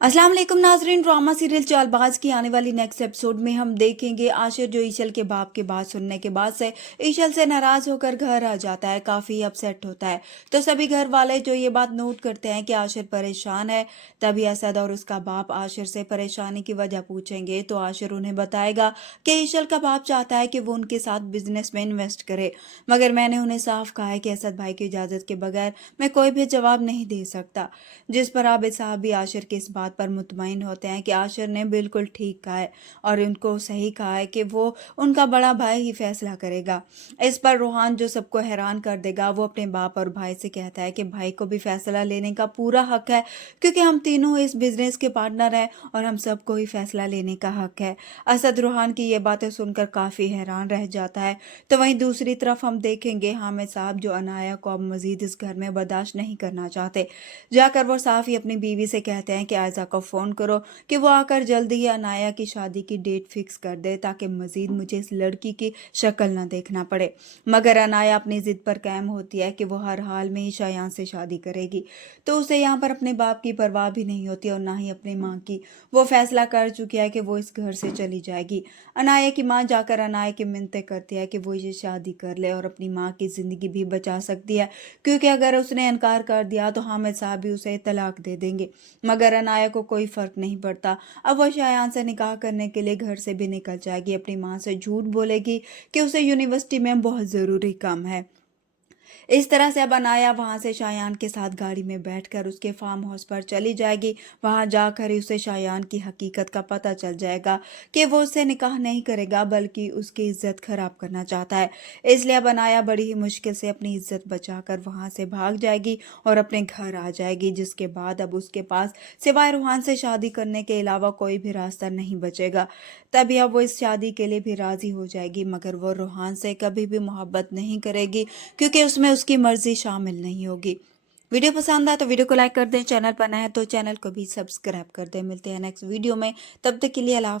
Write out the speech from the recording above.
अस्सलाम वालेकुम नाजरीन। ड्रामा सीरियल चालबाज की आने वाली नेक्स्ट एपिसोड में हम देखेंगे आशिर जो ईशल के बाप की बात सुनने के बाद से ईशल से नाराज होकर घर आ जाता है, काफी अपसेट होता है। तो सभी घर वाले जो ये बात नोट करते हैं कि आशिर परेशान है। तभी असद और उसका बाप आशिर से परेशानी की वजह पूछेंगे तो आशिर उन्हें बताएगा कि ईशल का बाप चाहता है कि वो उनके साथ बिजनेस में इन्वेस्ट करे, मगर मैंने उन्हें साफ कहा है कि असद भाई की इजाजत के बगैर मैं कोई भी जवाब नहीं दे सकता। जिस पर आबिद साहब भी आशिर की इस बात पर मुतमईन होते हैं कि आशिर ने बिल्कुल ठीक कहा है और उनको सही कहा है कि वो उनका बड़ा भाई ही फैसला करेगा। इस पर रोहान जो सबको हैरान कर देगा, वो अपने बाप और भाई से कहता है कि भाई को भी फैसला लेने का पूरा हक है, क्योंकि हम तीनों इस बिजनेस के पार्टनर हैं और हम सबको ही फैसला लेने का हक है। असद रोहान की ये बातें सुनकर काफी हैरान रह जाता है। तो वहीं दूसरी तरफ हम देखेंगे हामिद साहब जो अनाया को अब मजीद इस घर में बर्दाश्त नहीं करना चाहते। जाकर वो साफ ही अपनी बीवी से कहते हैं कि आयजा को फ़ोन करो कि वो आकर जल्दी ही अनाया की शादी की डेट फिक्स कर दे, ताकि मज़ीद मुझे इस लड़की की शक्ल ना देखना पड़े। मगर अनाया अपनी ज़िद पर कायम होती है कि वो हर हाल में ही शायान से शादी करेगी। तो उसे यहाँ पर अपने बाप की परवाह भी नहीं होती और ना ही अपनी माँ की। वो फैसला कर चुकी है कि वो इस घर से चली जाएगी। अनाया की माँ जाकर अनाया की मिन्नतें करती है कि वो ये शादी कर ले और अपनी माँ की ज़िंदगी भी बचा सकती है, क्योंकि अगर उसने इनकार कर दिया तो हामिद साहब भी उसे तलाक दे देंगे। मगर अनाया को कोई फर्क नहीं पड़ता। अब वह शायान से निकाह करने के लिए घर से भी निकल जाएगी, अपनी माँ से झूठ बोलेगी कि उसे यूनिवर्सिटी में बहुत ज़रूरी काम है। इस तरह से अब अनाया वहां से शायान के साथ गाड़ी में बैठकर उसके फार्म हाउस पर चली जाएगी। वहां जाकर ही उसे शायान की हकीकत का पता चल जाएगा कि वो उससे निकाह नहीं करेगा, बल्कि उसकी इज्जत खराब करना चाहता है। इसलिए अब अनाया बड़ी ही मुश्किल से अपनी इज्जत बचाकर वहां से भाग जाएगी और अपने घर आ जाएगी, जिसके बाद अब उसके पास सिवाय रूहान से शादी करने के अलावा कोई भी रास्ता नहीं बचेगा। तभी अब वो इस शादी के लिए भी राजी हो जाएगी, मगर वो रूहान से कभी भी मोहब्बत नहीं करेगी, क्योंकि उसमें उसकी मर्जी शामिल नहीं होगी। वीडियो पसंद आए तो वीडियो को लाइक कर दें, चैनल पर नया है तो चैनल को भी सब्सक्राइब कर दें। मिलते हैं नेक्स्ट वीडियो में, तब तक के लिए अल्लाह हाफ़िज़।